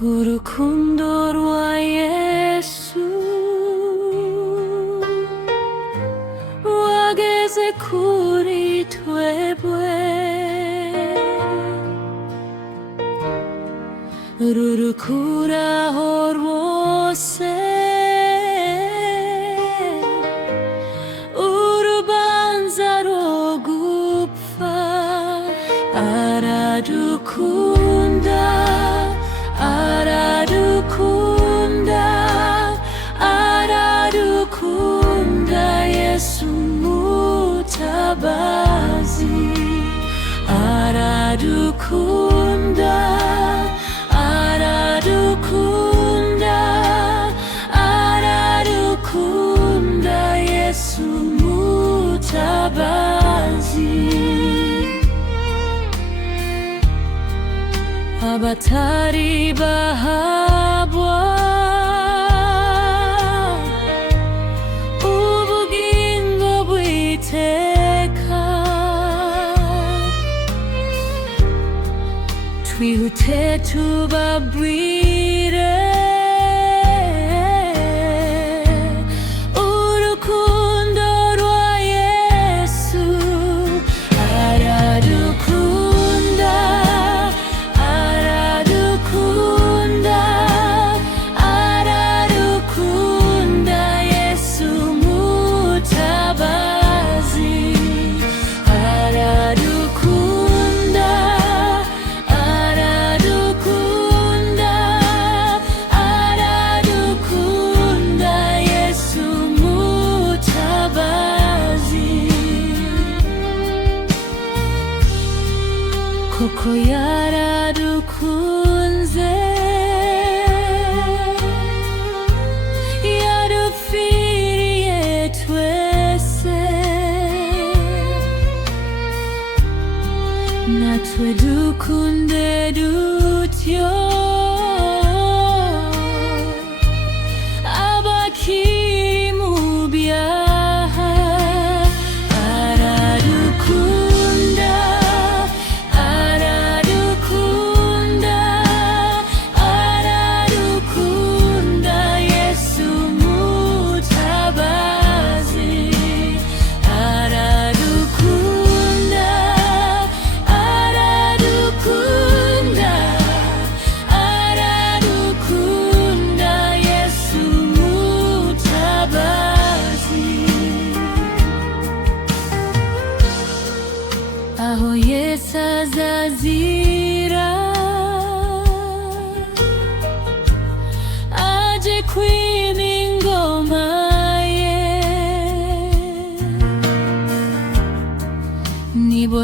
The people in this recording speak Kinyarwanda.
urukundo rwa Yesu wageze kuri twebwe, rurukuraho rwose urubanza rwo gupfa. Aradukunda, aradukunda, aradukunda, Yesu mutabazi. Aradukunda, aradukunda, aradukunda, Yesu mutabazi. Abatari bahabwa ubugingo bw'iteka, twihute tubabwire urukundo rwa Yesu. Aradukunda, aradukunda, aradukunda, Yesu mutabazi. Aradukunda, aradukunda, aradukunda, Yesu mutabazi. Koko yaradukunze, yarupfiriye twese, natwe dukunde dutyo abakiri mu byaha. Aradukunda, aradukunda, aradukunda, Yesu mutabazi. Aradukunda, aradukunda, aradukunda, Yesu mutabazi. Aho Yesu azazira aje kwima ingoma ye, nibo